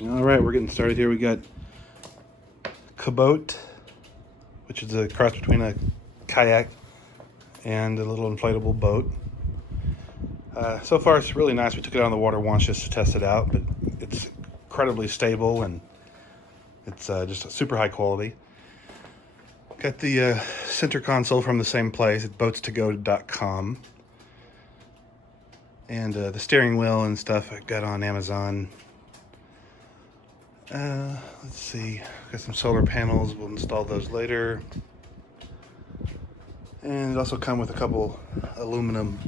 All right, we're getting started here. We got Kaboat, which is a cross between a kayak and a little inflatable boat. So far it's really nice. We took it out on the water once just to test it out, but it's incredibly stable and it's just super high quality. Got the center console from the same place at boatstogo.com. And the steering wheel and stuff I got on Amazon. Let's see, got some solar panels. We'll install those later. And it also come with a couple aluminum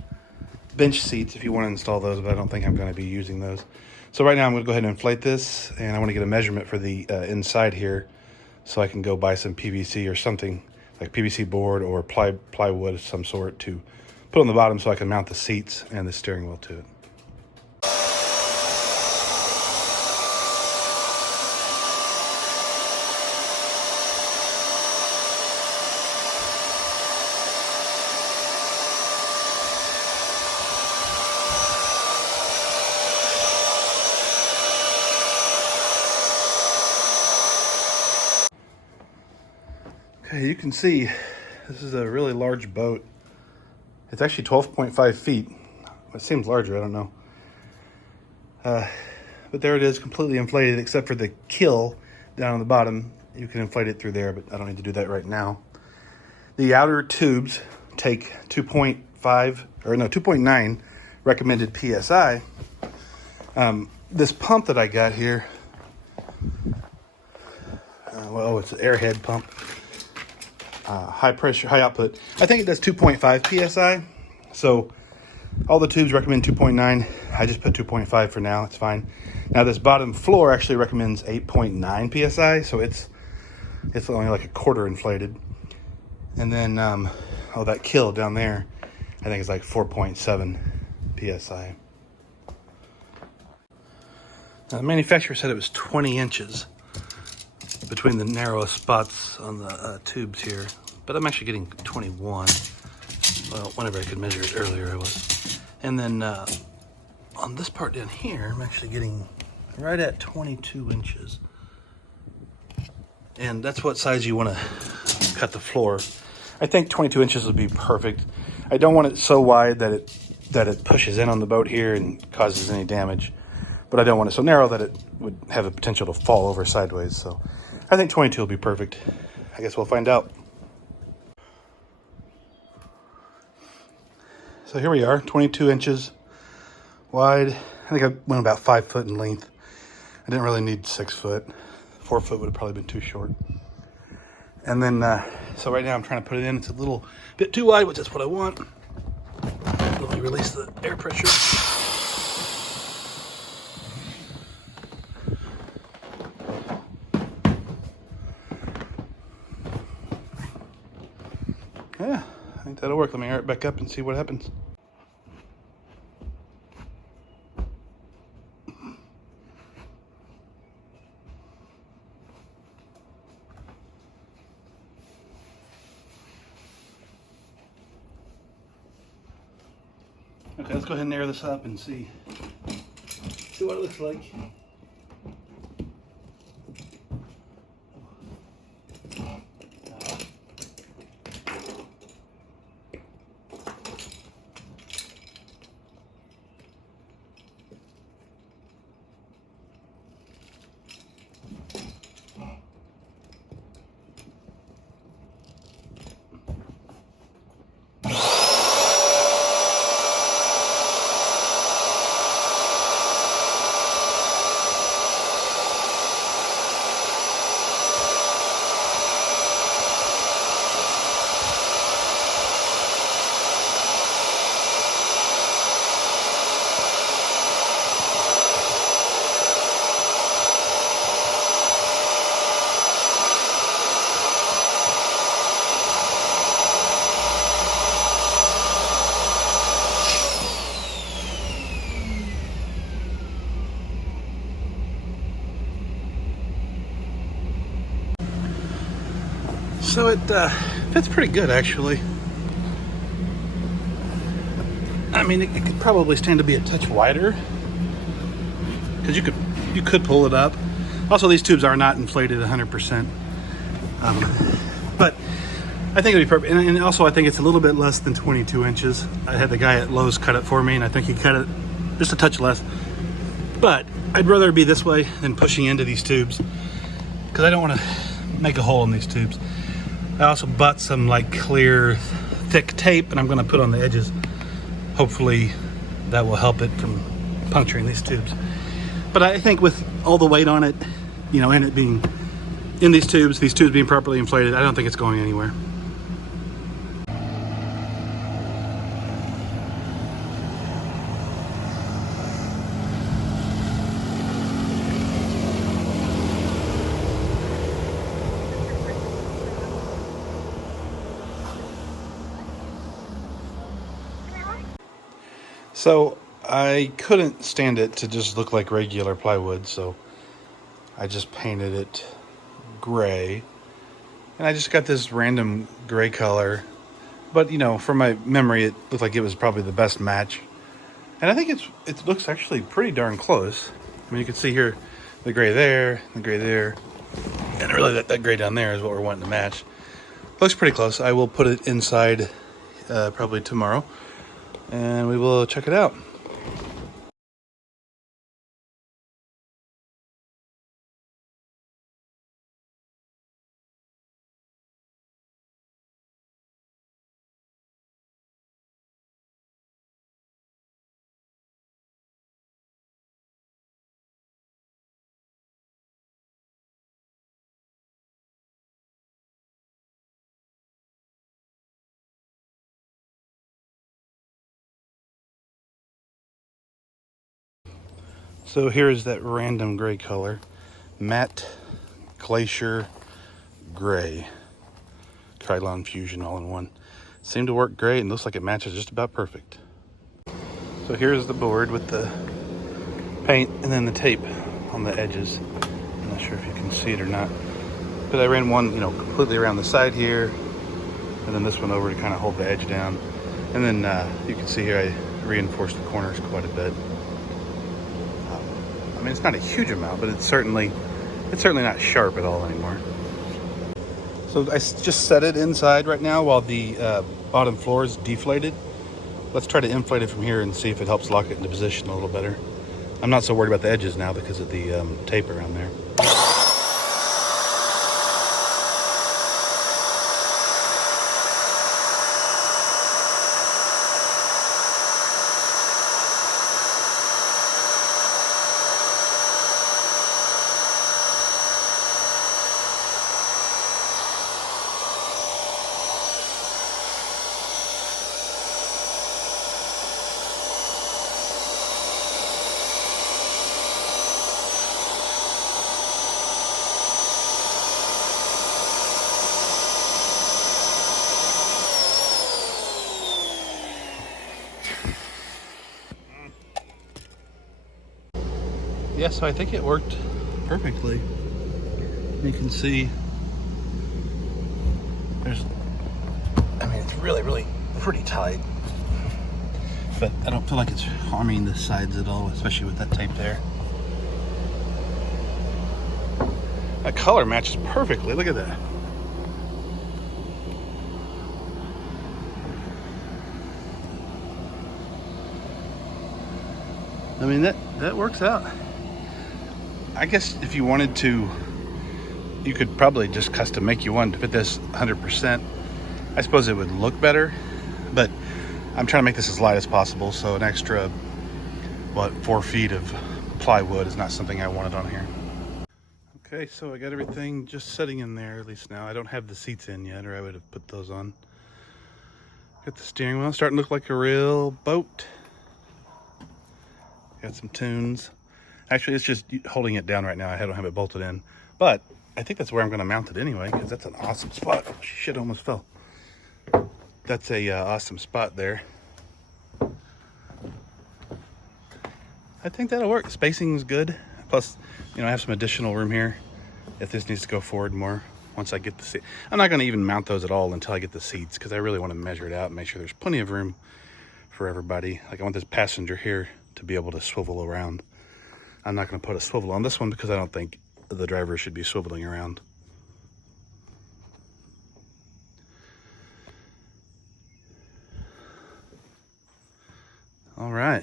bench seats if you want to install those, but I don't think I'm going to be using those. So right now I'm going to go ahead and inflate this, and I want to get a measurement for the inside here so I can go buy some PVC or something like PVC board or plywood of some sort to put on the bottom so I can mount the seats and the steering wheel to it. Okay, you can see this is a really large boat. It's actually 12.5 feet. It seems larger, I don't know. But there it is, completely inflated except for the keel down on the bottom. You can inflate it through there, but I don't need to do that right now. The outer tubes take 2.9 recommended PSI. This pump that I got here, it's an airhead pump. High pressure, high output. I think it does 2.5 PSI. So all the tubes recommend 2.9. I just put 2.5 for now. It's fine. Now this bottom floor actually recommends 8.9 PSI. So it's only like a quarter inflated. And then, that keel down there, I think it's like 4.7 PSI. Now, the manufacturer said it was 20 inches between the narrowest spots on the tubes here, but I'm actually getting 21. Well, whenever I could measure it earlier, I was. And then on this part down here, I'm actually getting right at 22 inches. And that's what size you want to cut the floor. I think 22 inches would be perfect. I don't want it so wide that it pushes in on the boat here and causes any damage, but I don't want it so narrow that it would have the potential to fall over sideways. So I think 22 will be perfect. I guess we'll find out. So here we are, 22 inches wide. I think I went about 5 foot in length. I didn't really need 6 foot. 4 foot would have probably been too short. And then, so right now I'm trying to put it in. It's a little bit too wide, which is what I want. Let me release the air pressure. Yeah, I think that'll work. Let me air it back up and see what happens. Okay, let's go ahead and air this up and see what it looks like. So it fits pretty good, actually. I mean, it could probably stand to be a touch wider. because you could pull it up. Also, these tubes are not inflated 100%, but I think it'd be perfect. And also, I think it's a little bit less than 22 inches. I had the guy at Lowe's cut it for me, and I think he cut it just a touch less. But I'd rather be this way than pushing into these tubes, because I don't want to make a hole in these tubes. I also bought some like clear, thick tape, and I'm going to put on the edges. Hopefully, that will help it from puncturing these tubes. But I think with all the weight on it, you know, and it being in these tubes being properly inflated, I don't think it's going anywhere. So I couldn't stand it to just look like regular plywood, so I just painted it gray. And I just got this random gray color. But, you know, from my memory, it looked like it was probably the best match. And I think it looks actually pretty darn close. I mean, you can see here the gray there, the gray there. And really that gray down there is what we're wanting to match. Looks pretty close. I will put it inside probably tomorrow, and we will check it out. So here's that random gray color, matte glacier gray, Krylon Fusion all in one. Seemed to work great and looks like it matches just about perfect. So here's the board with the paint and then the tape on the edges. I'm not sure if you can see it or not, but I ran one, you know, completely around the side here, and then this one over to kind of hold the edge down. And then you can see here I reinforced the corners quite a bit. I mean, it's not a huge amount, but it's certainly not sharp at all anymore. So I just set it inside right now while the bottom floor is deflated. Let's try to inflate it from here and see if it helps lock it into position a little better. I'm not so worried about the edges now because of the tape around there. Yeah, so I think it worked perfectly. You can see it's really pretty tight, but I don't feel like it's harming the sides at all, especially with that tape there. That color matches perfectly. Look at that. I mean, that works out. I guess if you wanted to, you could probably just custom make you one to fit this 100%. I suppose it would look better, but I'm trying to make this as light as possible, so an extra, 4 feet of plywood is not something I wanted on here. Okay, so I got everything just setting in there, at least now. I don't have the seats in yet, or I would have put those on. Got the steering wheel starting to look like a real boat. Got some tunes. Actually, it's just holding it down right now. I don't have it bolted in, but I think that's where I'm going to mount it anyway, because that's an awesome spot. Oh, shit, almost fell. That's a awesome spot there. I think that'll work. Spacing's good. Plus, you know, I have some additional room here if this needs to go forward more once I get the seat. I'm not going to even mount those at all until I get the seats, because I really want to measure it out and make sure there's plenty of room for everybody. Like, I want this passenger here to be able to swivel around. I'm not going to put a swivel on this one because I don't think the driver should be swiveling around. All right.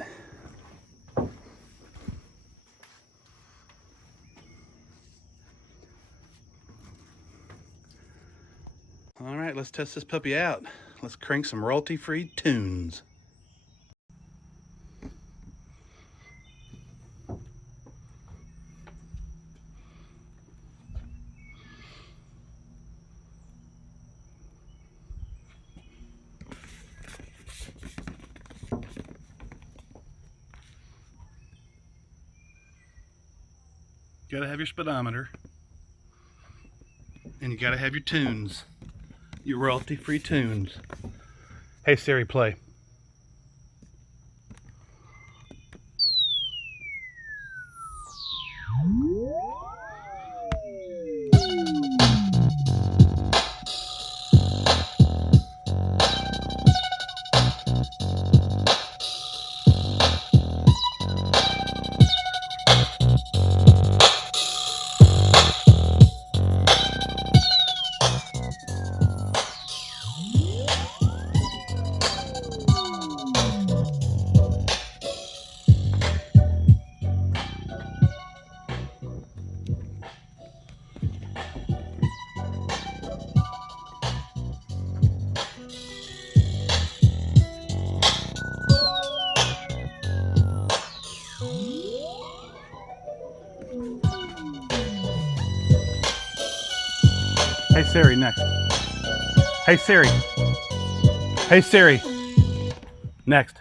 All right, let's test this puppy out. Let's crank some royalty-free tunes. You gotta have your speedometer. And you gotta have your tunes. Your royalty-free tunes. Hey Siri, play. Hey Siri, next. Hey Siri. Hey Siri. Next.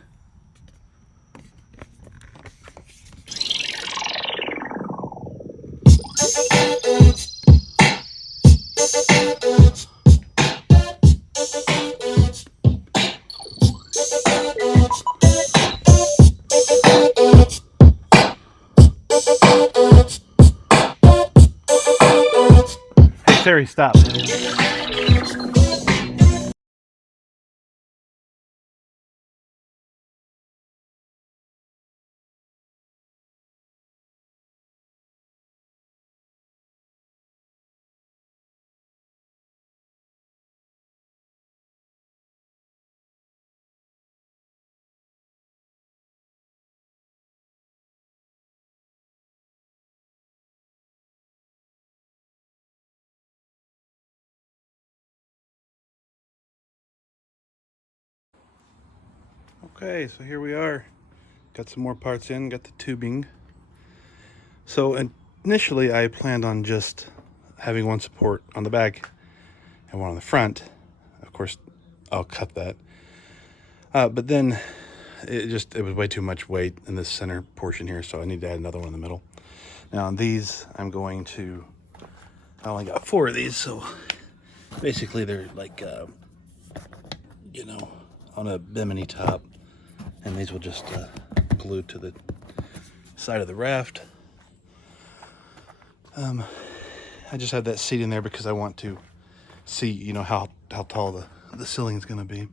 Hey Siri, stop. Okay, so here we are. Got some more parts in, got the tubing. So initially I planned on just having one support on the back and one on the front. Of course, I'll cut that. But then it was way too much weight in this center portion here, so I need to add another one in the middle. Now on these, I only got 4 of these, so basically they're like, on a bimini top, and these will just glue to the side of the raft. I just have that seat in there because I want to see, how tall the ceiling is going to be.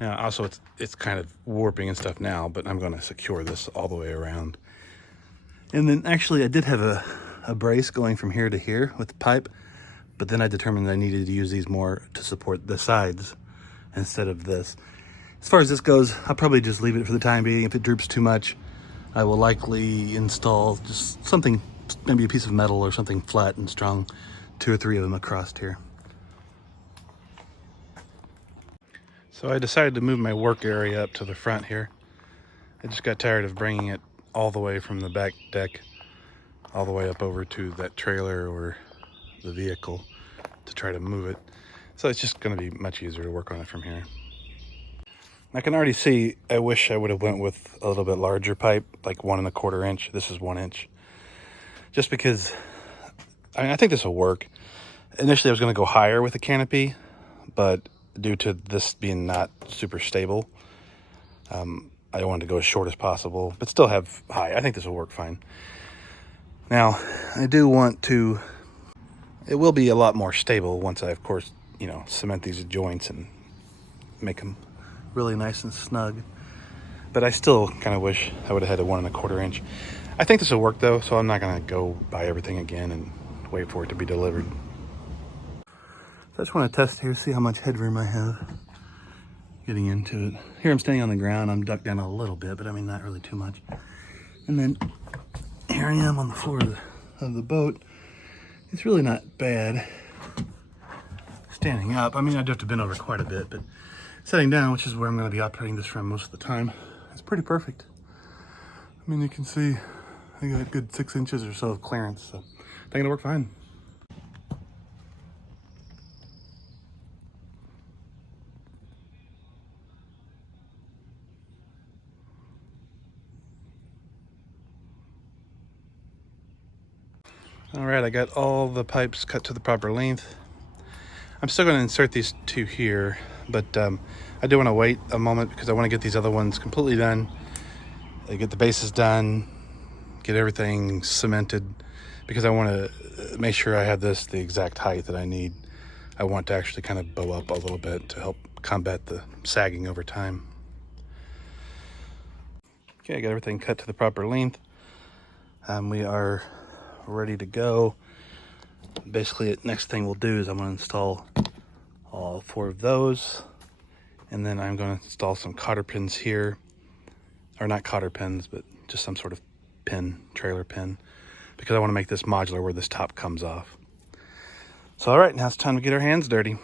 Now, also, it's kind of warping and stuff now, but I'm going to secure this all the way around. And then, actually, I did have a brace going from here to here with the pipe, but then I determined that I needed to use these more to support the sides instead of this. As far as this goes, I'll probably just leave it for the time being. If it droops too much, I will likely install just something, maybe a piece of metal or something flat and strong, 2 or 3 of them across here. So I decided to move my work area up to the front here. I just got tired of bringing it all the way from the back deck all the way up over to that trailer or the vehicle to try to move it. So it's just going to be much easier to work on it from here. I can already see I wish I would have went with a little bit larger pipe, like 1 1/4 inch. This is 1 inch. Just because, I think this will work. Initially I was going to go higher with the canopy, but due to this being not super stable, I wanted to go as short as possible, but still have high. I think this will work fine. Now, I do want to, it will be a lot more stable once I, of course, cement these joints and make them really nice and snug. but I still kind of wish I would have had a 1¼ inch. I think this will work though, so I'm not gonna go buy everything again and wait for it to be delivered. So I just want to test here, see how much headroom I have getting into it. Here I'm standing on the ground. I'm ducked down a little bit, but I mean not really too much. And then here I am on the floor of the boat. It's really not bad standing up. I mean, I do have to bend over quite a bit, but sitting down, which is where I'm going to be operating this from most of the time, it's pretty perfect. I mean, you can see I got a good 6 inches or so of clearance, so I think it'll work fine. All right, I got all the pipes cut to the proper length. I'm still going to insert these two here, but I do want to wait a moment because I want to get these other ones completely done. Get the bases done, get everything cemented, because I want to make sure I have this the exact height that I need. I want to actually kind of bow up a little bit to help combat the sagging over time. Okay, I got everything cut to the proper length. We are ready to go. Basically, the next thing we'll do is I'm going to install all 4 of those, and then I'm going to install some cotter pins here, or not cotter pins, but just some sort of pin, trailer pin, because I want to make this modular where this top comes off. So all right, now it's time to get our hands dirty.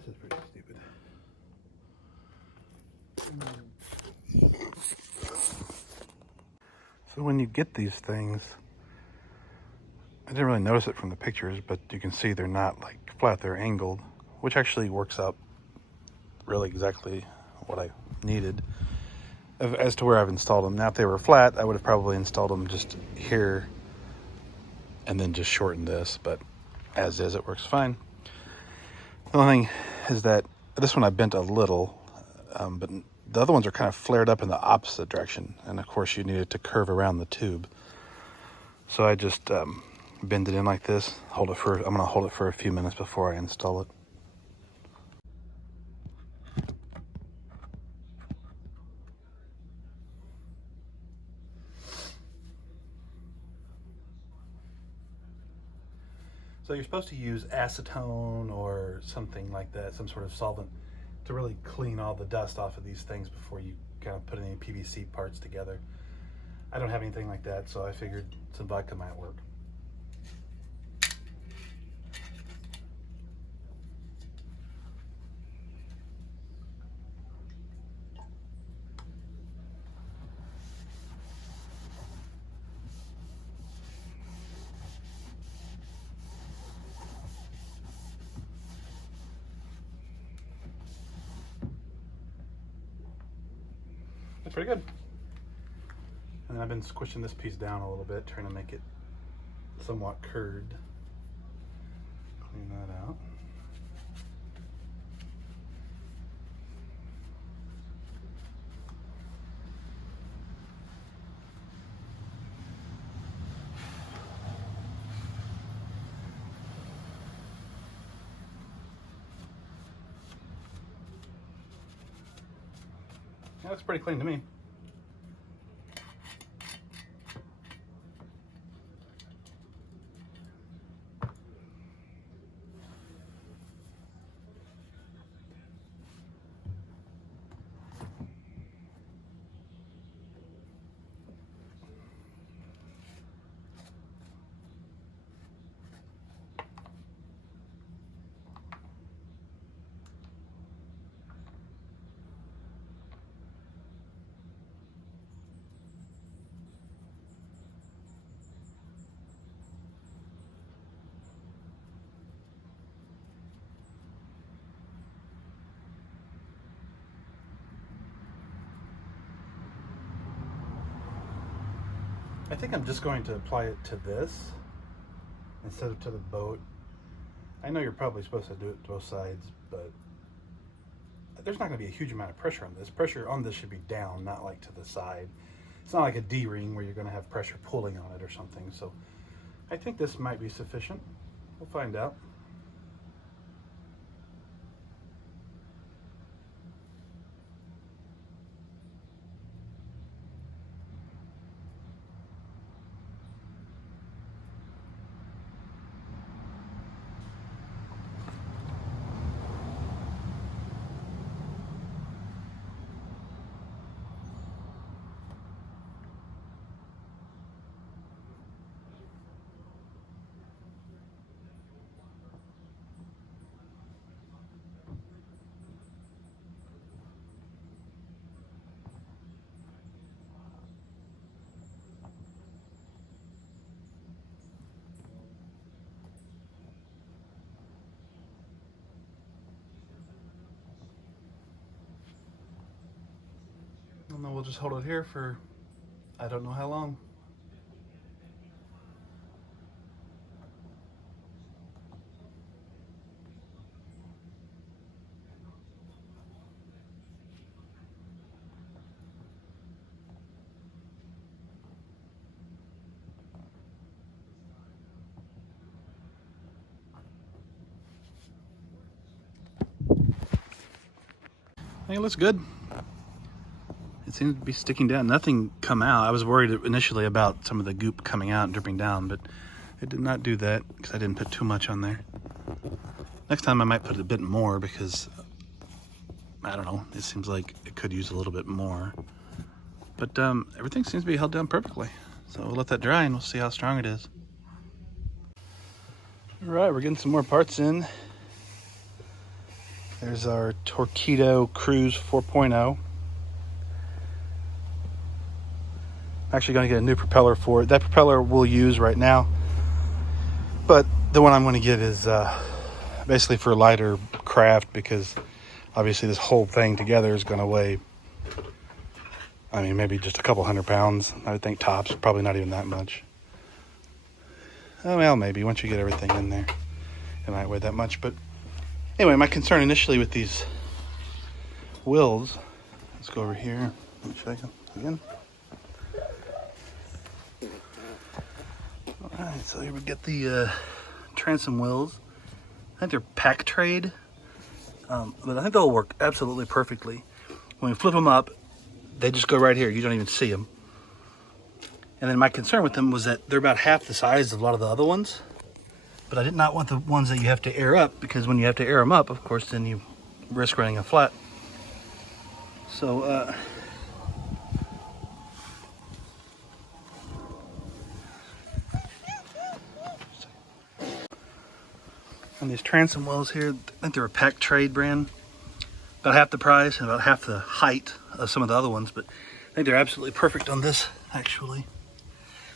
this is pretty stupid. So when you get these things, I didn't really notice it from the pictures, but you can see they're not like flat, they're angled, which actually works out really exactly what I needed as to where I've installed them. Now, if they were flat, I would have probably installed them just here and then just shortened this, but as is, it works fine. The only thing is that this one I bent a little, but the other ones are kind of flared up in the opposite direction, and of course you need it to curve around the tube. So I just bend it in like this, I'm going to hold it for a few minutes before I install it. So you're supposed to use acetone or something like that, some sort of solvent, to really clean all the dust off of these things before you kind of put any PVC parts together. I don't have anything like that, so I figured some vodka might work. That's pretty good. And then I've been squishing this piece down a little bit, trying to make it somewhat curved. Clean that out. That looks pretty clean to me. I think I'm just going to apply it to this instead of to the boat. I know you're probably supposed to do it to both sides, but there's not going to be a huge amount of pressure on this. Pressure on this should be down, not like to the side. It's not like a D-ring where you're going to have pressure pulling on it or something. So I think this might be sufficient. We'll find out. And then we'll just hold it here for I don't know how long. I think it looks good. It seems to be sticking down. Nothing come out. I was worried initially about some of the goop coming out and dripping down, but it did not do that because I didn't put too much on there. Next time I might put a bit more because, I don't know, it seems like it could use a little bit more. But everything seems to be held down perfectly. So we'll let that dry and we'll see how strong it is. All right, we're getting some more parts in. There's our Torqueedo Cruise 4.0. I'm actually going to get a new propeller for it. That propeller we'll use right now, but the one I'm going to get is basically for lighter craft, because obviously this whole thing together is going to weigh, I mean, maybe just a couple 100 pounds. I would think tops, probably not even that much. Oh, well, maybe once you get everything in there, it might weigh that much. But anyway, my concern initially with these wheels, let's go over here. Let me show you again. All right, so here we get the transom wheels. I think they're pack trade, but I think they'll work absolutely perfectly. When we flip them up, they just go right here. You don't even see them. And then my concern with them was that they're about half the size of a lot of the other ones. But I did not want the ones that you have to air up, because when you have to air them up, of course, then you risk running a flat. So, on these transom wheels here, I think they're a pack trade brand. About half the price and about half the height of some of the other ones, but I think they're absolutely perfect on this, actually.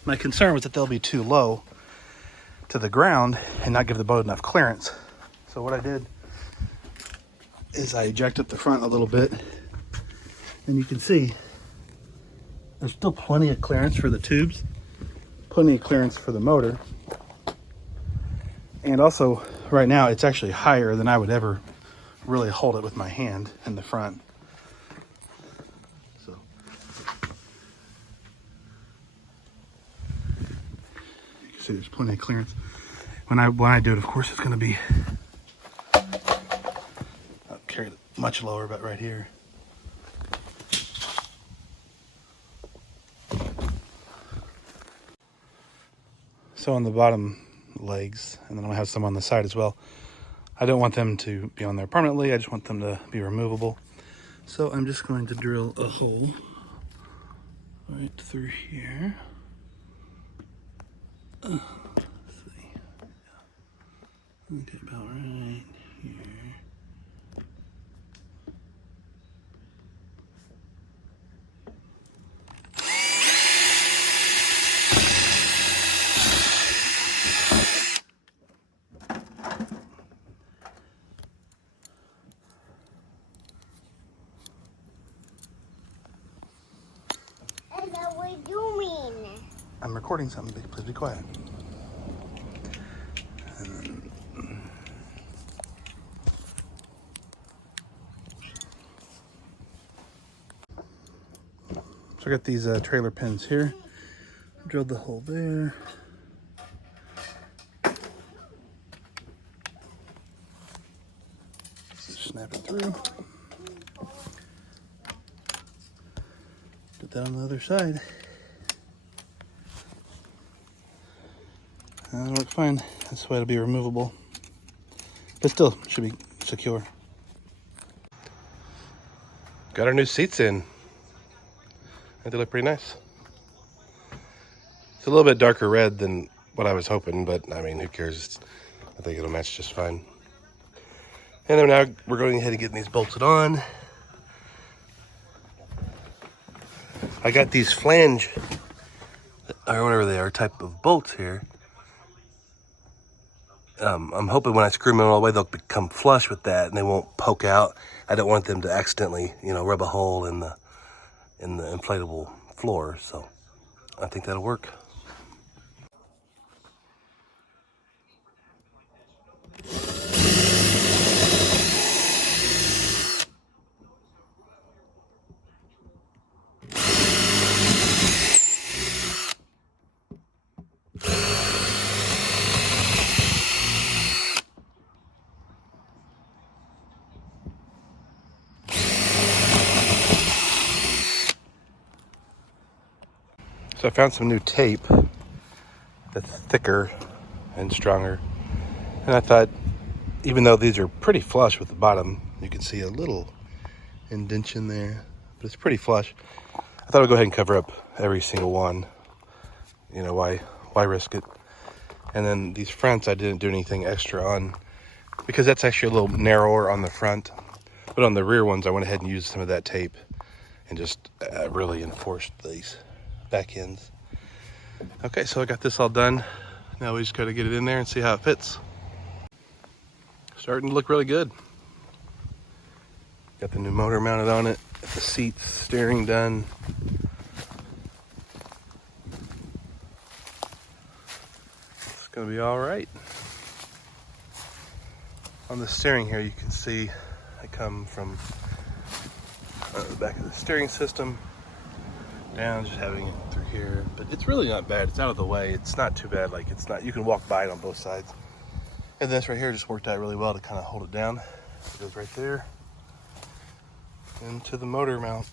My concern was that they'll be too low to the ground and not give the boat enough clearance. So what I did is I ejected the front a little bit, and you can see there's still plenty of clearance for the tubes, plenty of clearance for the motor, and also right now it's actually higher than I would ever really hold it with my hand in the front. So you can see there's plenty of clearance. When I do it, of course, it's going to be, I'll carry it much lower, but right here. So on the bottom legs, and then I'll have some on the side as well. I don't want them to be on there permanently. I just want them to be removable. So I'm just going to drill a hole right through here. Let's see. Okay, about right here. I'm recording something, please be quiet. So I got these trailer pins here. Drilled the hole there. Snap it through. Put that on the other side. That'll work fine. This way it'll be removable, but still should be secure. Got our new seats in. I think they look pretty nice. It's a little bit darker red than what I was hoping, but I mean, who cares? I think it'll match just fine. And then now we're going ahead and getting these bolted on. I got these flange, or whatever they are, type of bolts here. I'm hoping when I screw them in all the way, they'll become flush with that and they won't poke out. I don't want them to accidentally, rub a hole in the inflatable floor. So I think that'll work. So I found some new tape that's thicker and stronger. And I thought, even though these are pretty flush with the bottom, you can see a little indentation there, but it's pretty flush. I thought I'd go ahead and cover up every single one. Why risk it? And then these fronts, I didn't do anything extra on because that's actually a little narrower on the front. But on the rear ones, I went ahead and used some of that tape and just really enforced these back ends. Okay, so I got this all done. Now we just got to get it in there and see how it fits. Starting to look really good. Got the new motor mounted on it, got the seats, steering done. It's gonna be all right. On the steering here, you can see I come from the back of the steering system down, just having it through here. But it's really not bad. It's out of the way. It's not too bad. Like, it's not, you can walk by it on both sides. And this right here just worked out really well to kind of hold it down. It goes right there into the motor mount.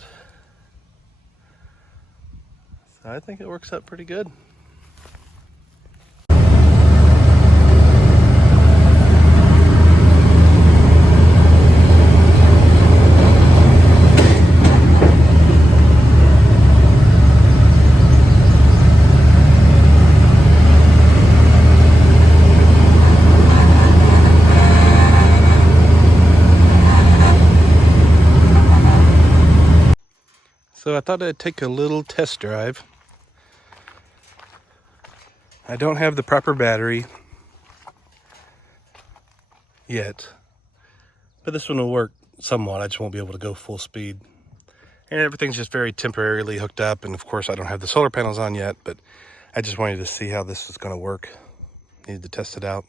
So I think it works out pretty good. So I thought I'd take a little test drive. I don't have the proper battery yet, but this one will work somewhat. I just won't be able to go full speed. And everything's just very temporarily hooked up, and of course I don't have the solar panels on yet, but I just wanted to see how this is going to work. Needed to test it out.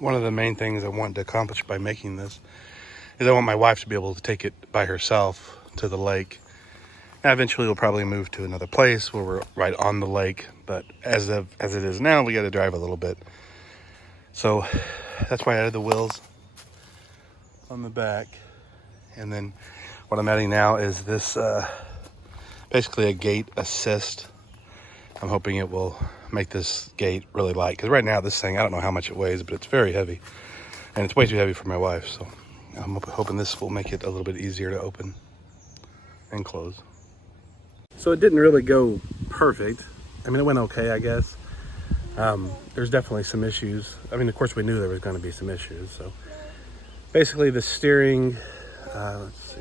One of the main things I wanted to accomplish by making this is I want my wife to be able to take it by herself to the lake. Now, eventually we'll probably move to another place where we're right on the lake, but as it is now, we got to drive a little bit. So that's why I added the wheels on the back. And then what I'm adding now is this basically a gate assist. I'm hoping it will make this gate really light, because right now this thing, I don't know how much it weighs, but it's very heavy, and it's way too heavy for my wife. So I'm hoping this will make it a little bit easier to open and close. So it didn't really go perfect. I mean, it went okay, I guess. There's definitely some issues. I mean, of course we knew there was going to be some issues. So basically the steering, let's see.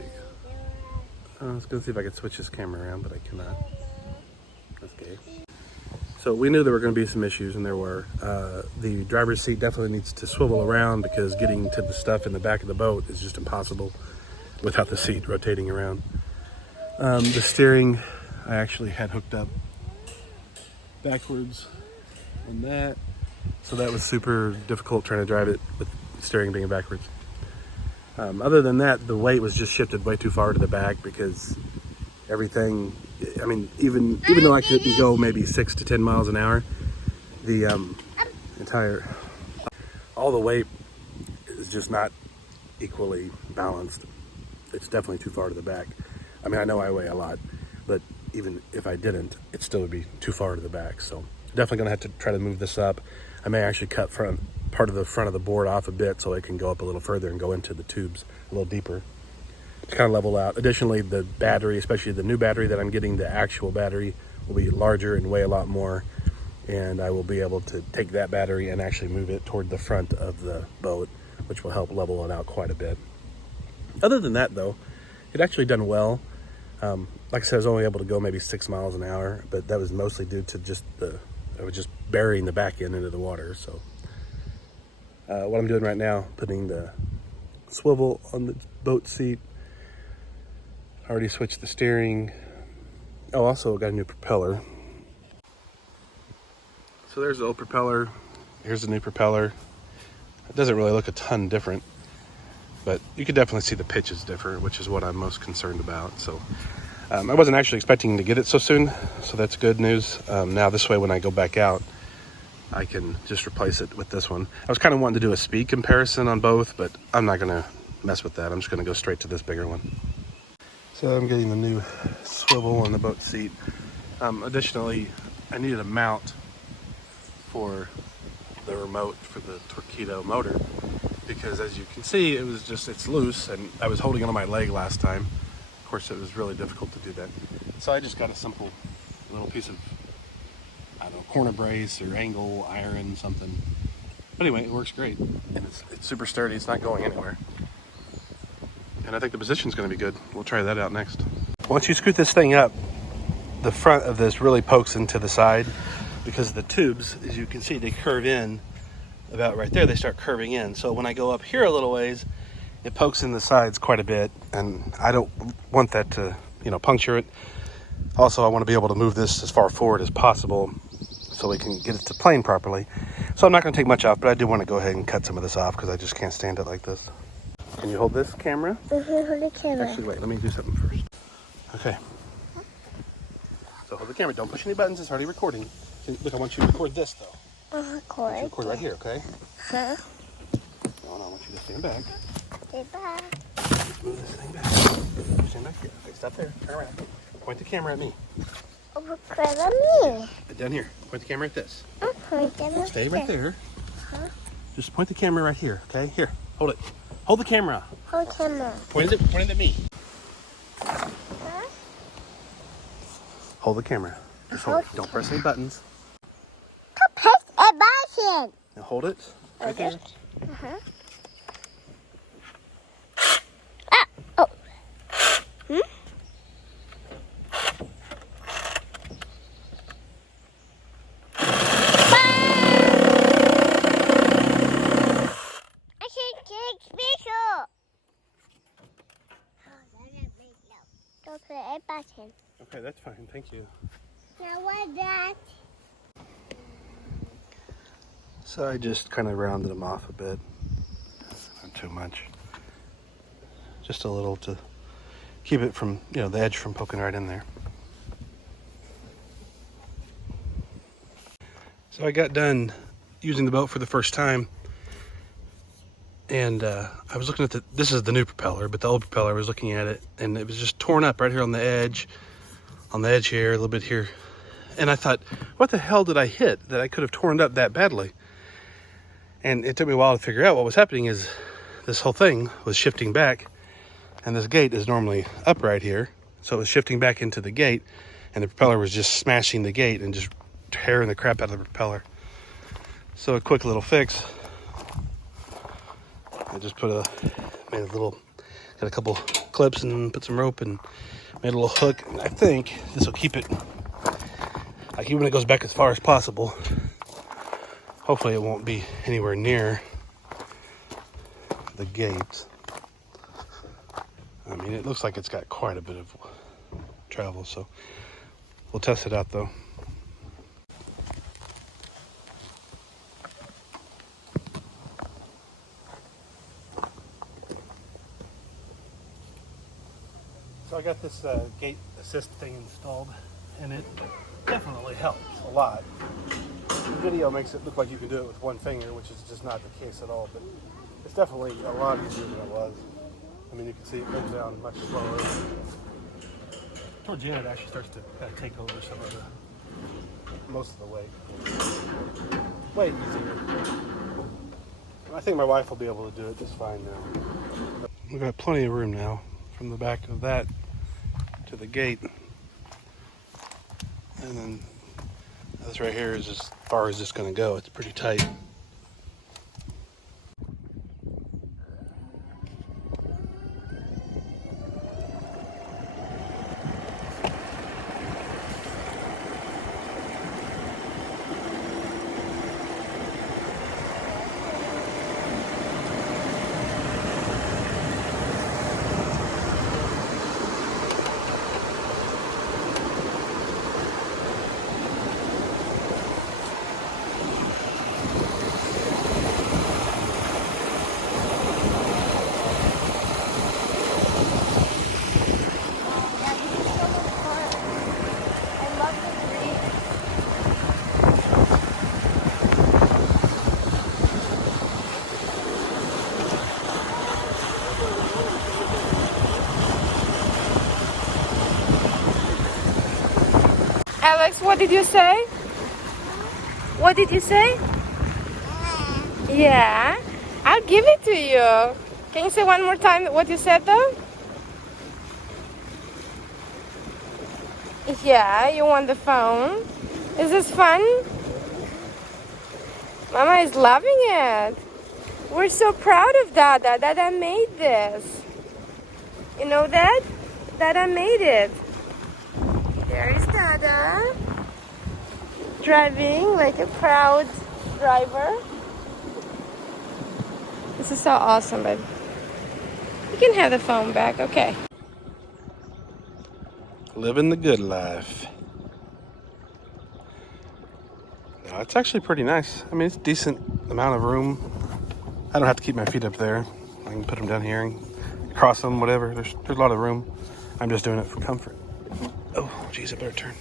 I was going to see if I could switch this camera around, but I cannot. Okay. So we knew there were going to be some issues, and there were. The driver's seat definitely needs to swivel around, because getting to the stuff in the back of the boat is just impossible without the seat rotating around. The steering, I actually had hooked up backwards on that, so that was super difficult trying to drive it with steering being backwards. Other than that, the weight was just shifted way too far to the back, because everything, I mean, even though I couldn't go maybe 6 to 10 miles an hour, the all the weight is just not equally balanced. It's definitely too far to the back. I mean, I know I weigh a lot, but even if I didn't, it still would be too far to the back. So definitely gonna have to try to move this up. I may actually cut part of the front of the board off a bit, so it can go up a little further and go into the tubes a little deeper to kind of level out. Additionally, the battery, especially the new battery that I'm getting, the actual battery, will be larger and weigh a lot more, and I will be able to take that battery and actually move it toward the front of the boat, which will help level it out quite a bit. Other than that, though, it actually done well. Like I said, I was only able to go maybe 6 miles an hour, but that was mostly due to just I was just burying the back end into the water. So what I'm doing right now, putting the swivel on the boat seat. I already switched the steering. Oh, also got a new propeller. So there's the old propeller. Here's the new propeller. It doesn't really look a ton different, but you can definitely see the pitch is different, which is what I'm most concerned about. So I wasn't actually expecting to get it so soon, so that's good news. Now this way, when I go back out, I can just replace it with this one. I was kind of wanting to do a speed comparison on both, but I'm not gonna mess with that. I'm just gonna go straight to this bigger one. So I'm getting the new swivel on the boat seat. Additionally, I needed a mount for the remote for the Torqueedo motor, because as you can see, it's loose, and I was holding it on my leg last time. Of course, it was really difficult to do that. So I just got a simple little piece of, I don't know, corner brace or angle iron, something. But anyway, it works great. And it's super sturdy, it's not going anywhere. And I think the position's gonna be good. We'll try that out next. Once you screw this thing up, the front of this really pokes into the side, because the tubes, as you can see, they curve in about right there. They start curving in. So when I go up here a little ways, it pokes in the sides quite a bit, and I don't want that to, puncture it. Also, I want to be able to move this as far forward as possible so we can get it to plane properly. So I'm not going to take much off, but I do want to go ahead and cut some of this off, because I just can't stand it like this. Can you hold this camera? Hold the camera. Actually, wait, let me do something first. Okay. So hold the camera. Don't push any buttons. It's already recording. Look, I want you to record this, though. Record. Record right here, okay? Huh? No, I want you to stand back. Stay back. Let's move this thing back. Stand back here. Okay, stop there. Turn around. Point the camera at me. Record on me. Down here. Point the camera at this. Okay. Stay right there. Huh? Just point the camera right here, okay? Here, hold it. Hold the camera. Hold camera. Point it at me. Huh? Hold the camera. Just hold it. Don't press any buttons. Don't press a button. Now hold it right there. Uh-huh. Ah! Oh. Hmm? I should take special. Don't press a button. Okay, that's fine. Thank you. Now what that? So I just kind of rounded them off a bit. Not too much. Just a little to keep it from, the edge from poking right in there. So I got done using the boat for the first time, and I was looking at this is the new propeller, but the old propeller, I was looking at it, and it was just torn up right here on the edge here, a little bit here. And I thought, what the hell did I hit that I could have torn up that badly? And it took me a while to figure out what was happening is this whole thing was shifting back, and this gate is normally up right here. So it was shifting back into the gate, and the propeller was just smashing the gate and just tearing the crap out of the propeller. So a quick little fix. I just got a couple clips and put some rope and made a little hook. And I think this will keep it, like even when it goes back as far as possible, hopefully it won't be anywhere near the gate. I mean, it looks like it's got quite a bit of travel, so we'll test it out though. So I got this gate assist thing installed, and it definitely helps a lot. The video makes it look like you can do it with one finger, which is just not the case at all, but it's definitely a lot easier than it was. I mean, you can see it goes down much slower. Towards the end, it actually starts to kind of take over most of the weight. Way easier. I think my wife will be able to do it just fine now. We've got plenty of room now from the back of that to the gate. And then this right here is as far as it's going to go. It's pretty tight. Alex, what did you say? What did you say? Yeah, I'll give it to you. Can you say one more time what you said though? Yeah, you want the phone. Is this fun? Mama is loving it. We're so proud of Dada. Dada made this. You know that? Dada made it. There is Dada. Driving like a proud driver. This is so awesome, but you can have the phone back, okay. Living the good life. No, it's actually pretty nice. I mean, it's a decent amount of room. I don't have to keep my feet up there. I can put them down here and cross them, whatever. There's a lot of room. I'm just doing it for comfort. Oh, geez, I better turn.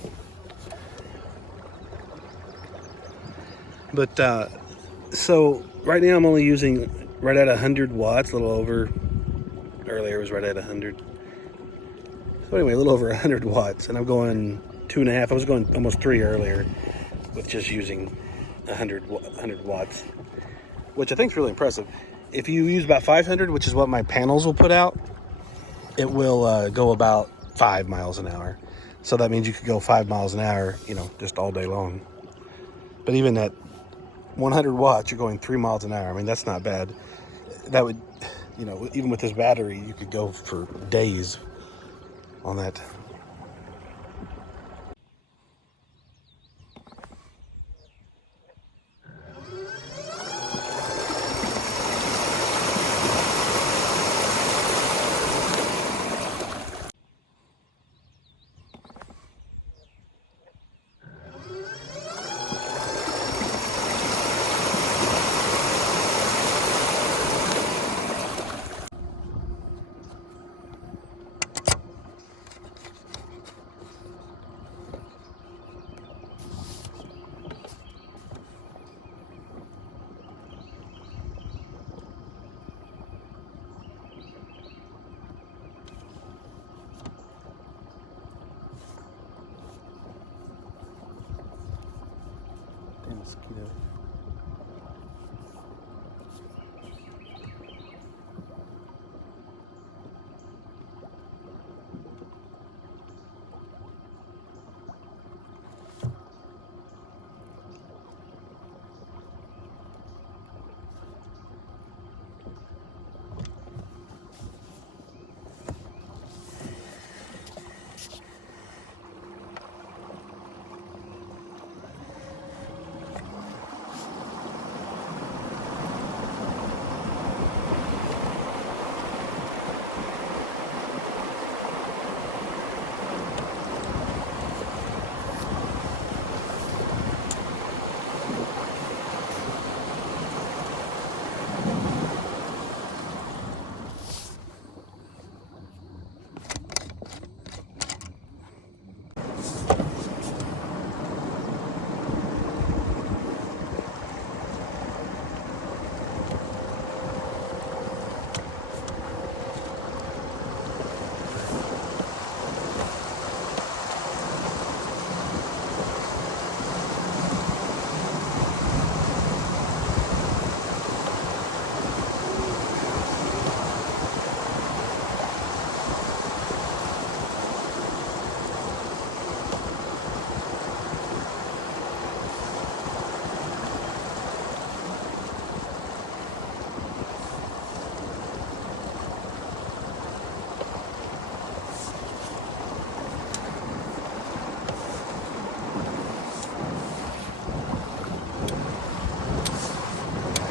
But, so right now I'm only using right at 100 watts, a little over. Earlier it was right at 100. So anyway, a little over 100 watts, and I'm going 2.5. I was going almost 3 earlier with just using 100 watts, which I think is really impressive. If you use about 500, which is what my panels will put out, it will go about 5 miles an hour. So that means you could go 5 miles an hour, just all day long. But even at 100 watts, you're going 3 miles an hour. I mean, that's not bad. That would, even with this battery, you could go for days on that. Damn mosquito.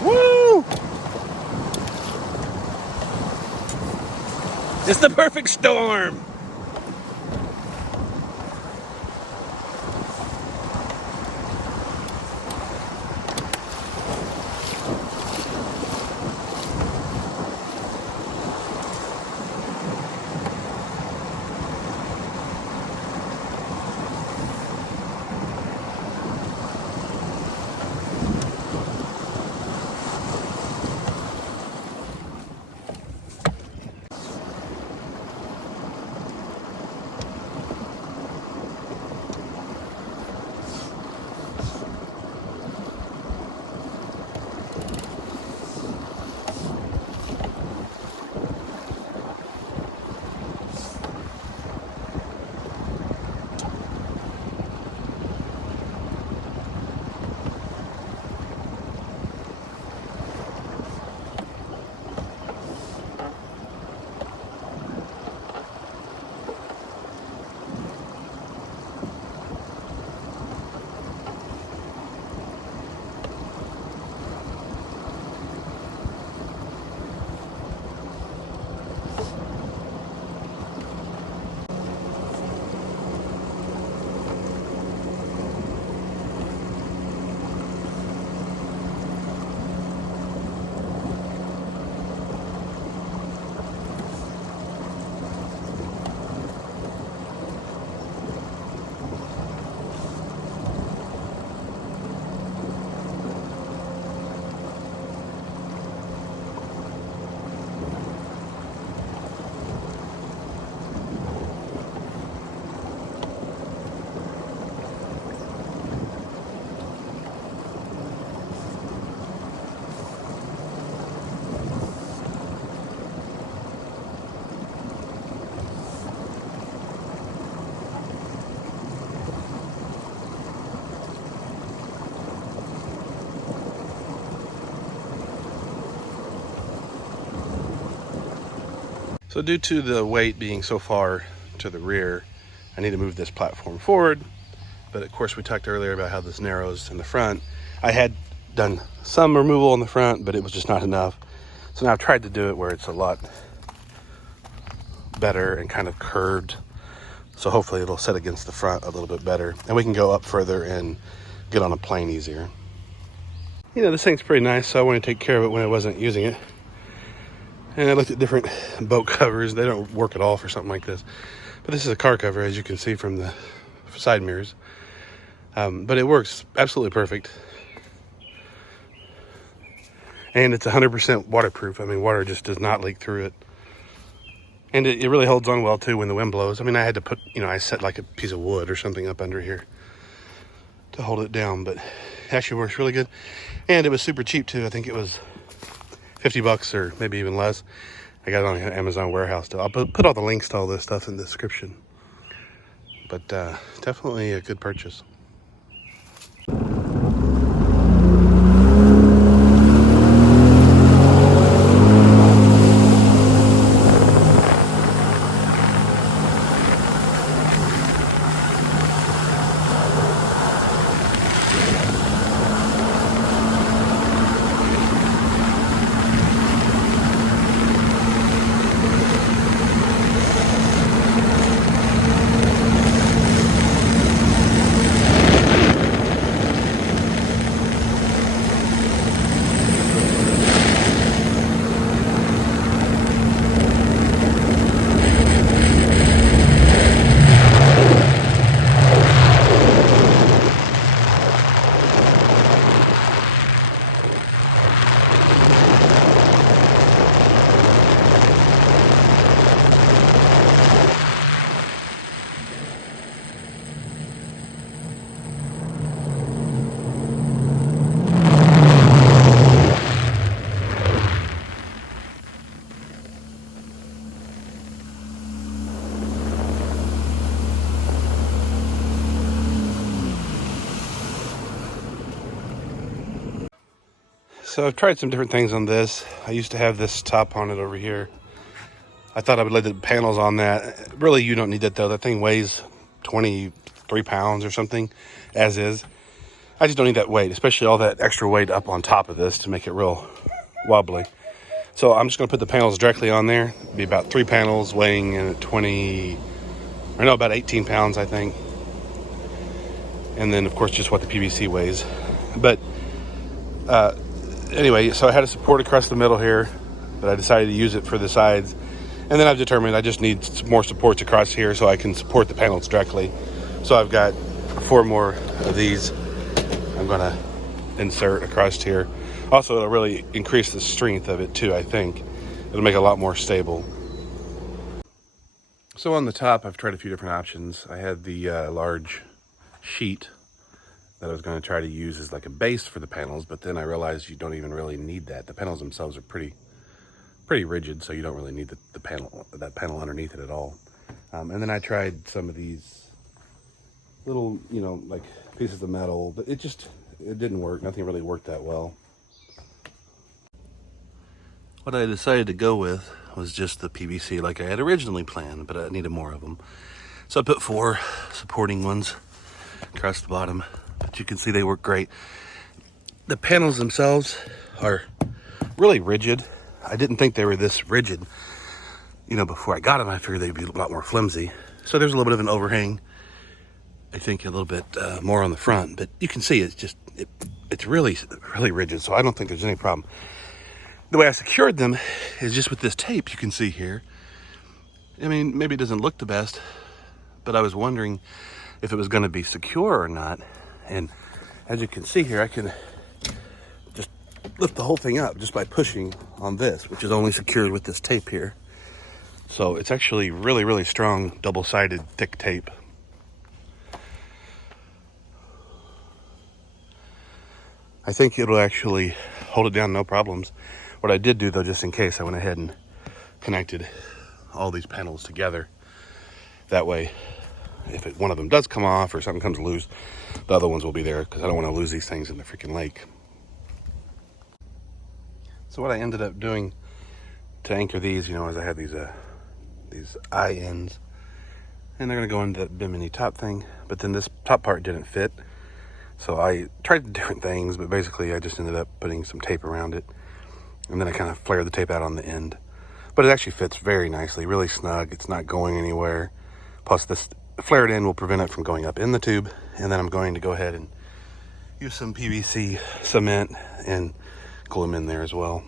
Woo! It's the perfect storm. So due to the weight being so far to the rear, I need to move this platform forward. But of course we talked earlier about how this narrows in the front. I had done some removal in the front, but it was just not enough. So now I've tried to do it where it's a lot better and kind of curved. So hopefully it'll set against the front a little bit better. And we can go up further and get on a plane easier. You know, this thing's pretty nice, so I wanted to take care of it when I wasn't using it. And I looked at different boat covers. They don't work at all for something like this. But this is a car cover, as you can see from the side mirrors. But it works absolutely perfect. And it's 100% waterproof. I mean, water just does not leak through it. And it really holds on well, too, when the wind blows. I mean, I had to put, I set like a piece of wood or something up under here to hold it down. But It actually works really good. And it was super cheap too. I think it was 50 bucks or maybe even less. I got it on Amazon warehouse. I'll put all the links to all this stuff in the description. But definitely a good purchase. So I've tried some different things on this. I used to have this top on it over here. I thought I would lay the panels on that. Really, you don't need that though. That thing weighs 23 pounds or something, as is. I just don't need that weight, especially all that extra weight up on top of this to make it real wobbly. So I'm just gonna put the panels directly on there. It'll be about 3 panels weighing in at about 18 pounds, I think. And then of course just what the PVC weighs. But anyway, so I had a support across the middle here, but I decided to use it for the sides. And then I've determined I just need some more supports across here so I can support the panels directly. So I've got 4 more of these I'm gonna insert across here. Also, it'll really increase the strength of it too, I think. It'll make it a lot more stable. So on the top, I've tried a few different options. I had the large sheet that I was going to try to use as like a base for the panels, but then I realized you don't even really need that. The panels themselves are pretty rigid, so you don't really need that panel underneath it at all. And then I tried some of these little, like pieces of metal, but it didn't work. Nothing really worked that well. What I decided to go with was just the PVC like I had originally planned, but I needed more of them. So I put 4 supporting ones across the bottom, but you can see they work great. The panels themselves are really rigid. I didn't think they were this rigid. Before I got them, I figured they'd be a lot more flimsy. So there's a little bit of an overhang. I think a little bit more on the front, but you can see it's really, really rigid. So I don't think there's any problem. The way I secured them is just with this tape you can see here. I mean, maybe it doesn't look the best, but I was wondering if it was going to be secure or not. And as you can see here, I can just lift the whole thing up just by pushing on this, which is only secured with this tape here. So it's actually really, really strong, double-sided, thick tape. I think it'll actually hold it down, no problems. What I did do, though, just in case, I went ahead and connected all these panels together. That way, if one of them does come off or something comes loose, the other ones will be there, because I don't want to lose these things in the freaking lake. So what I ended up doing to anchor these, is I had these eye ends, and they're going to go into that bimini top thing, but then this top part didn't fit. So I tried different things, but basically I just ended up putting some tape around it. And then I kind of flared the tape out on the end. But it actually fits very nicely, really snug. It's not going anywhere. Plus this flared end will prevent it from going up in the tube. And then I'm going to go ahead and use some PVC cement and glue them in there as well.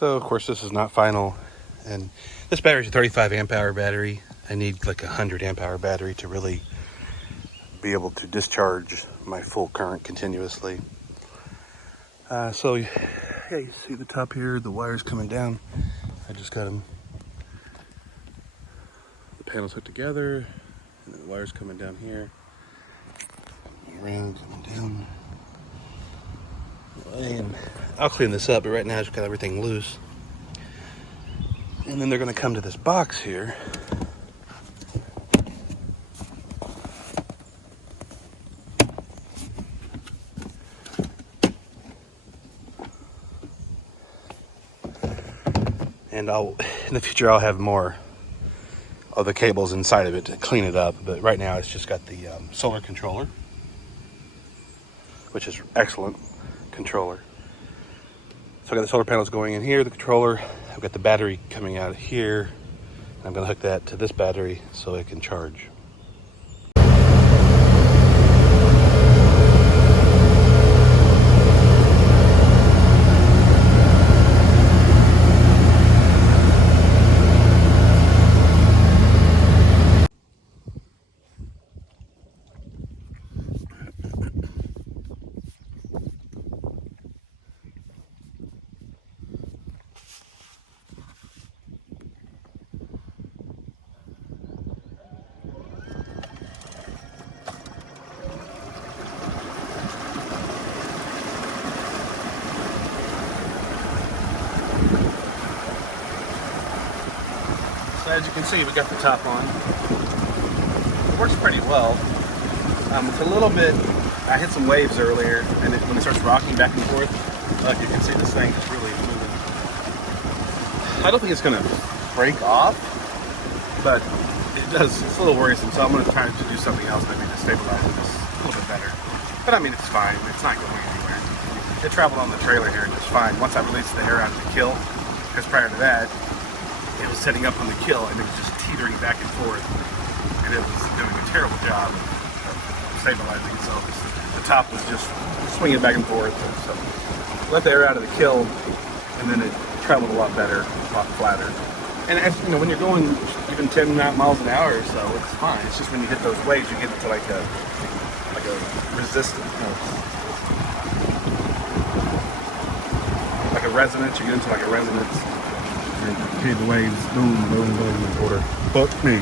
So of course this is not final, and this battery is a 35 amp hour battery. I need like a 100 amp hour battery to really be able to discharge my full current continuously. So yeah, you see the top here, the wires coming down. I just got them, the panels hooked together, and the wires coming down here, around, coming down. And I'll clean this up, but right now I just got everything loose. And then they're going to come to this box here. And in the future, I'll have more of the cables inside of it to clean it up. But right now, it's just got the solar controller, which is excellent controller. So I got the solar panels going in here, the controller. I've got the battery coming out here. I'm going to hook that to this battery so it can charge. So as you can see, we got the top on. It works pretty well. It's a little bit, I hit some waves earlier, and when it starts rocking back and forth, you can see this thing is really moving. I don't think it's going to break off, but it does, it's a little worrisome, so I'm going to try to do something else maybe to stabilize this a little bit better. But I mean, it's fine, it's not going anywhere. It traveled on the trailer here just fine. Once I released the air out of the kill, because prior to that, it was setting up on the kill and it was just teetering back and forth, and it was doing a terrible job of stabilizing itself. The top was just swinging back and forth. So let the air out of the kill, and then it traveled a lot better, a lot flatter. And as, you know, when you're going even 10 miles an hour or so, it's fine. It's just when you hit those waves, you get into like a resistance, like a resonance. You get into like a resonance. And hear the waves, boom, boom, boom, water. Fuck me.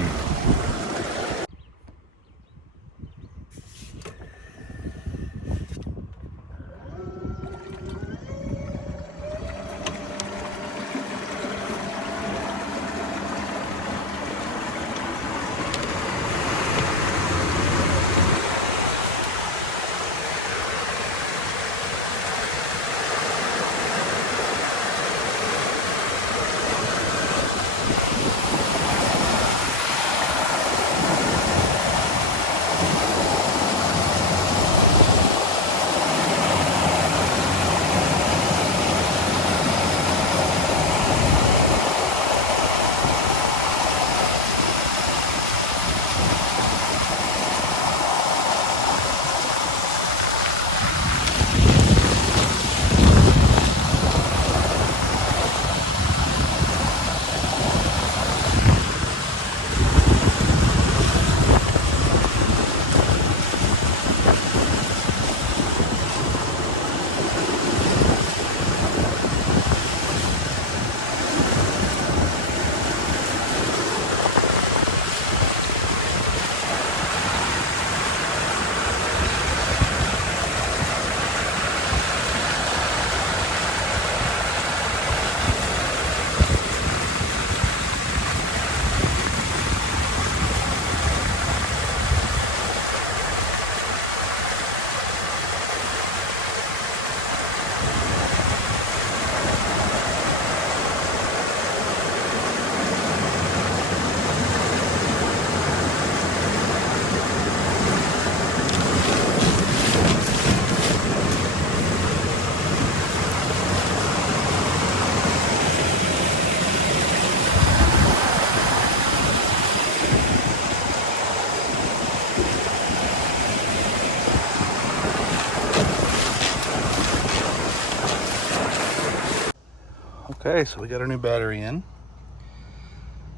Okay, so we got our new battery in.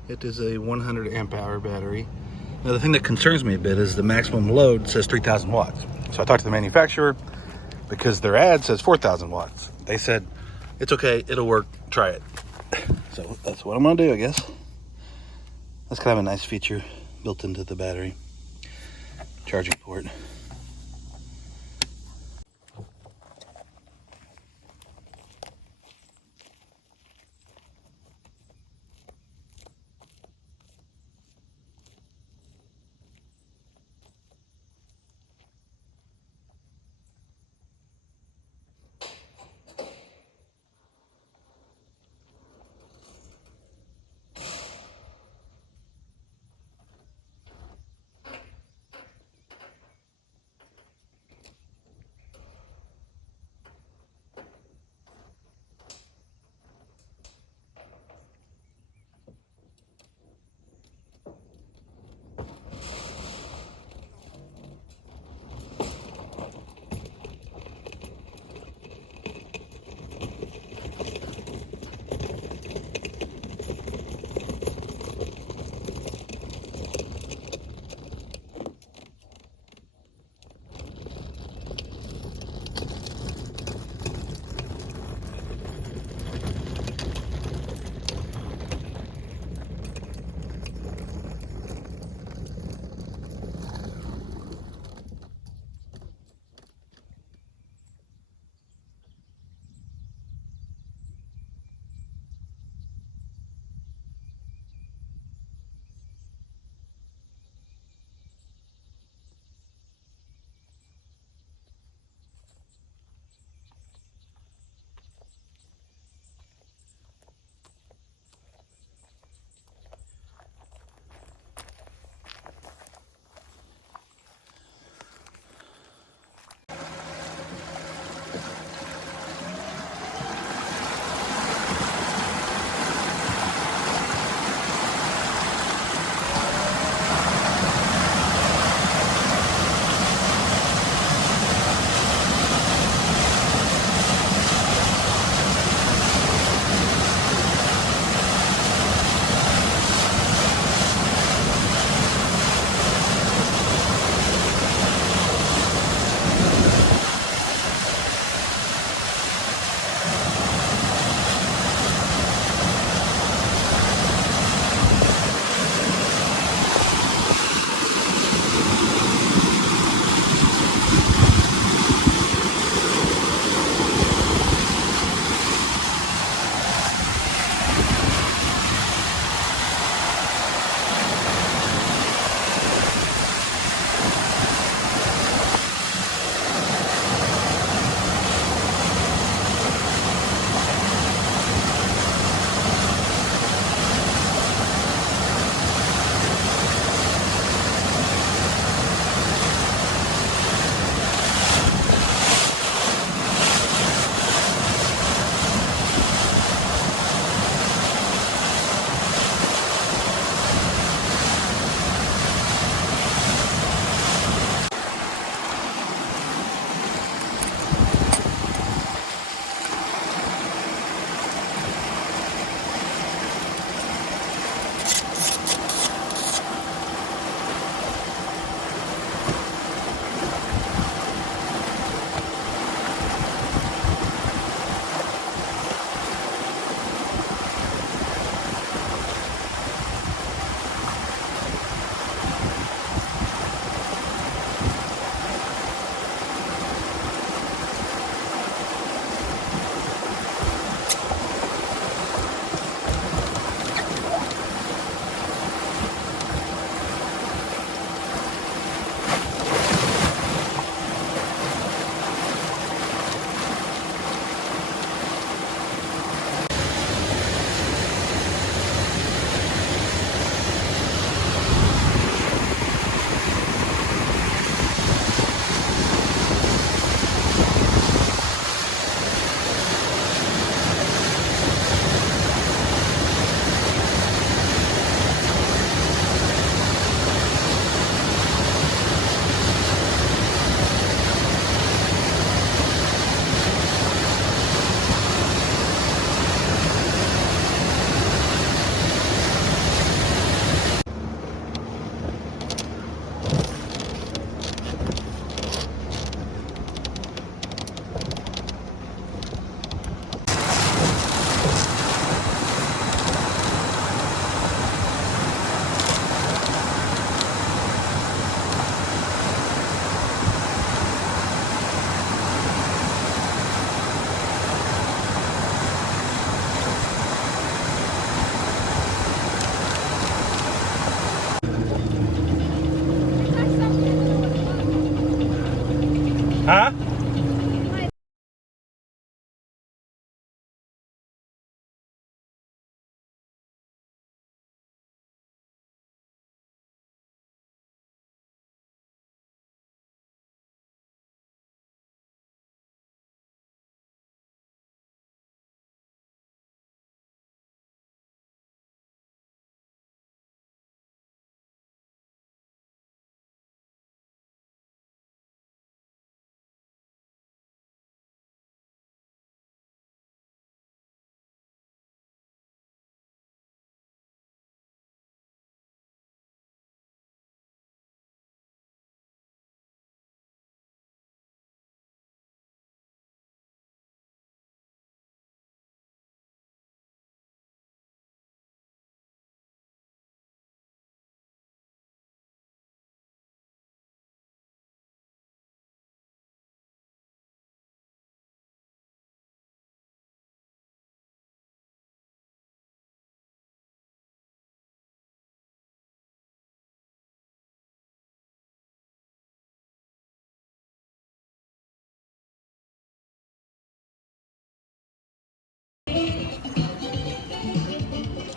It is a 100 amp hour battery. Now the thing that concerns me a bit is the maximum load says 3,000 watts. So I talked to the manufacturer because their ad says 4,000 watts. They said, it's okay, it'll work, try it. So that's what I'm gonna do, I guess. That's kind of a nice feature built into the battery. Charging port.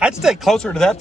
I'd stay closer to that.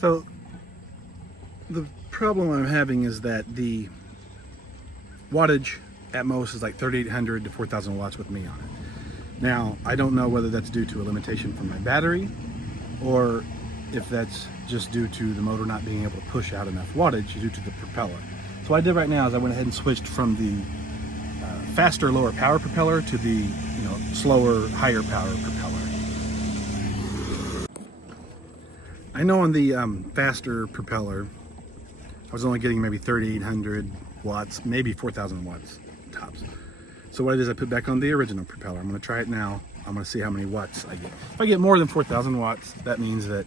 So the problem I'm having is that the wattage at most is like 3,800 to 4,000 watts with me on it. Now, I don't know whether that's due to a limitation from my battery or if that's just due to the motor not being able to push out enough wattage due to the propeller. So what I did right now is I went ahead and switched from the faster, lower power propeller to the slower, higher power propeller. I know on the faster propeller, I was only getting maybe 3,800 watts, maybe 4,000 watts tops. So what I did is I put back on the original propeller. I'm going to try it now. I'm going to see how many watts I get. If I get more than 4,000 watts, that means that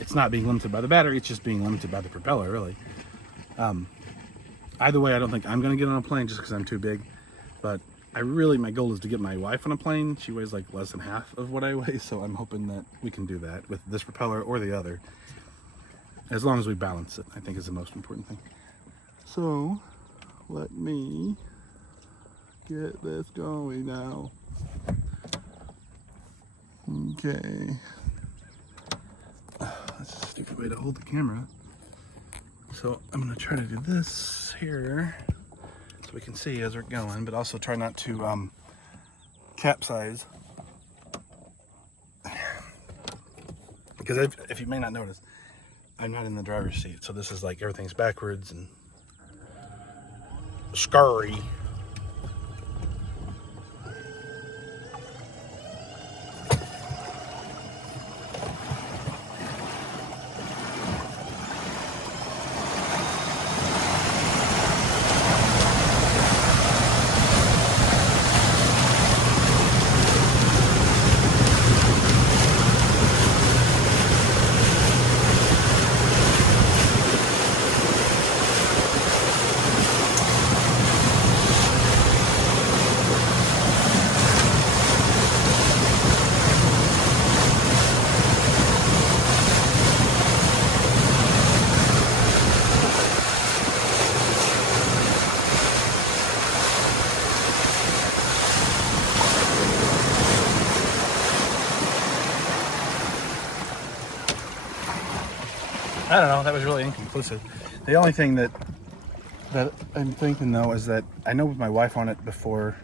it's not being limited by the battery, it's just being limited by the propeller, really. Either way, I don't think I'm going to get on a plane just because I'm too big. But my goal is to get my wife on a plane. She weighs like less than half of what I weigh, so I'm hoping that we can do that with this propeller or the other. As long as we balance it, I think is the most important thing. So, let me get this going now. Okay. That's a stupid way to hold the camera. So I'm gonna try to do this here so we can see as we're going, but also try not to capsize. Because if you may not notice, I'm not in the driver's seat, so this is like everything's backwards and scurry. I don't know. That was really inconclusive. The only thing that I'm thinking though is that I know with my wife on it before,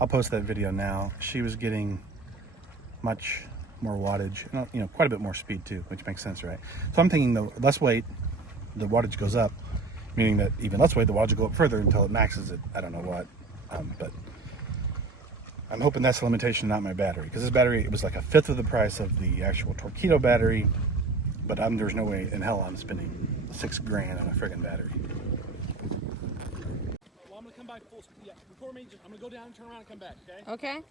I'll post that video now, she was getting much more wattage, you know, quite a bit more speed too, which makes sense, right? So I'm thinking the less weight, the wattage goes up, meaning that even less weight, the wattage will go up further until it maxes at I don't know what. But I'm hoping that's the limitation, not my battery, because this battery, it was like a fifth of the price of the actual Torqueedo battery, but there's no way in hell I'm spending $6,000 on a friggin' battery. Well, I'm gonna come back full speed. Yeah, record me. I'm gonna go down, turn around, and come back. Okay? Okay.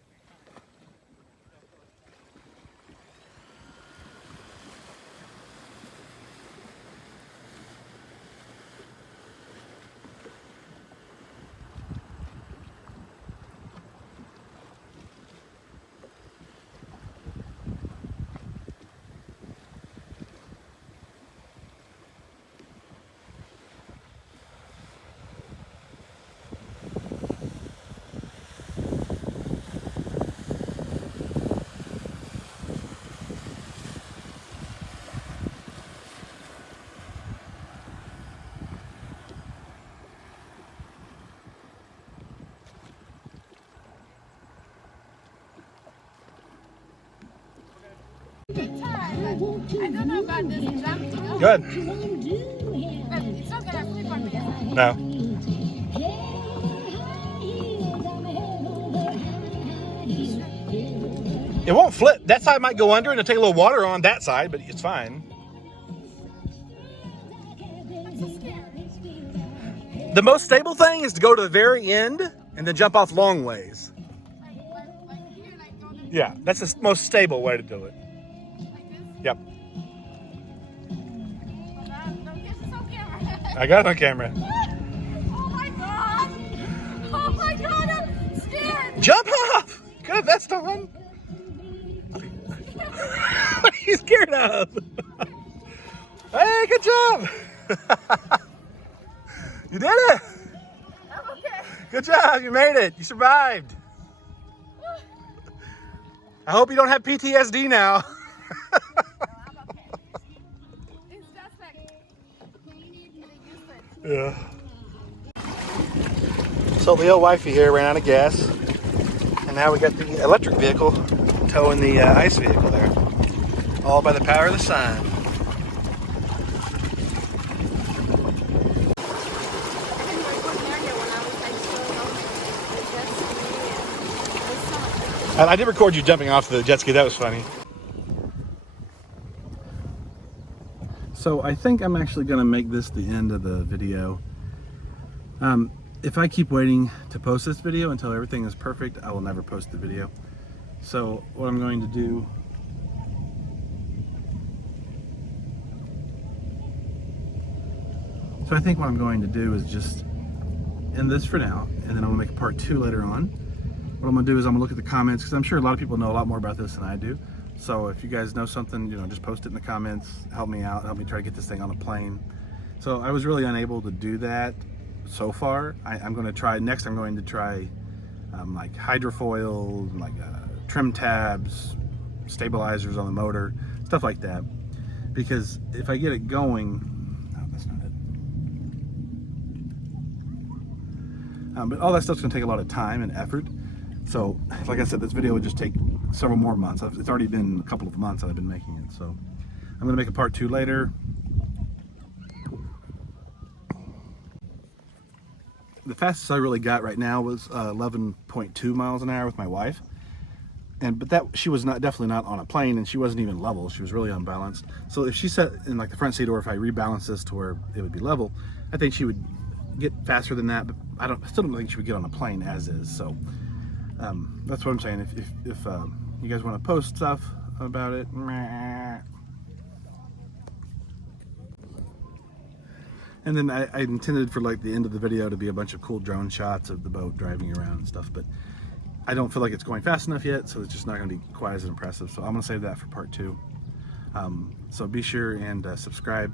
I don't know about this jumping up. Good. But it's not gonna flip on me. No. It won't flip. That side might go under and it'll take a little water on that side, but it's fine. I'm so scared. The most stable thing is to go to the very end and then jump off long ways. Like here, like on the, Yeah, that's the most stable way to do it. like this. Yep. Don't get this on camera. I got it on camera. Oh my god! Oh my god, I'm scared! Jump off! Good, that's the one. What are you scared of? Hey, good job! You did it! I'm okay. Good job, you made it. You survived. I hope you don't have PTSD now. I'm okay. It's just like cleaning and useless. Yeah. So the old wifey here ran out of gas, and now we got the electric vehicle towing the ice vehicle there, all by the power of the sun. I did record you jumping off the jet ski. That was funny. So I think I'm actually going to make this the end of the video. If I keep waiting to post this video until everything is perfect, I will never post the video. So what I'm going to do, I think what I'm going to do is just end this for now, and then I'm going to make a part 2 later on. What I'm going to do is I'm going to look at the comments, because I'm sure a lot of people know a lot more about this than I do. So if you guys know something, you know, just post it in the comments, help me out, help me try to get this thing on a plane. So I was really unable to do that so far. I'm going to try, next I'm going to try like hydrofoil, like trim tabs, stabilizers on the motor, stuff like that. Because if I get it going, no, that's not it. But all that stuff's going to take a lot of time and effort. So, like I said, this video would just take several more months. It's already been a couple of months that I've been making it. So, I'm going to make a part 2 later. The fastest I really got right now was 11.2 miles an hour with my wife. But that, she was definitely not on a plane, and she wasn't even level. She was really unbalanced. So if she sat in like the front seat, or if I rebalance this to where it would be level, I think she would get faster than that. But I still don't think she would get on a plane as is. So that's what I'm saying. If you guys want to post stuff about it, and then I intended for like the end of the video to be a bunch of cool drone shots of the boat driving around and stuff, but I don't feel like it's going fast enough yet, so it's just not going to be quite as impressive. So I'm going to save that for part 2. So be sure and subscribe,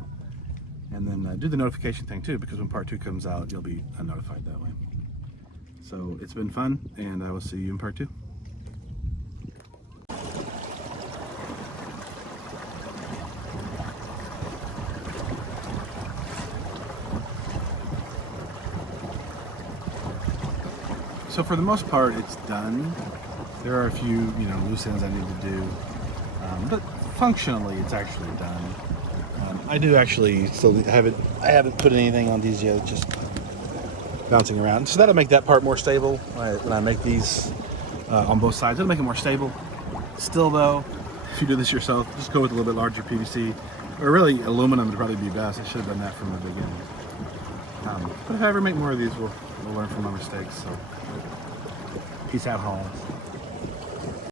and then do the notification thing too, because when part 2 comes out, you'll be notified that way. So it's been fun, and I will see you in part 2. So for the most part, it's done. There are a few, loose ends I need to do, but functionally, it's actually done. I do actually still have it. I haven't put anything on these yet. Just bouncing around. So that'll make that part more stable when I make these on both sides. It'll make it more stable. Still though, if you do this yourself, just go with a little bit larger PVC, or really aluminum would probably be best. I should have done that from the beginning. But if I ever make more of these, we'll learn from our mistakes. So peace out, Holland.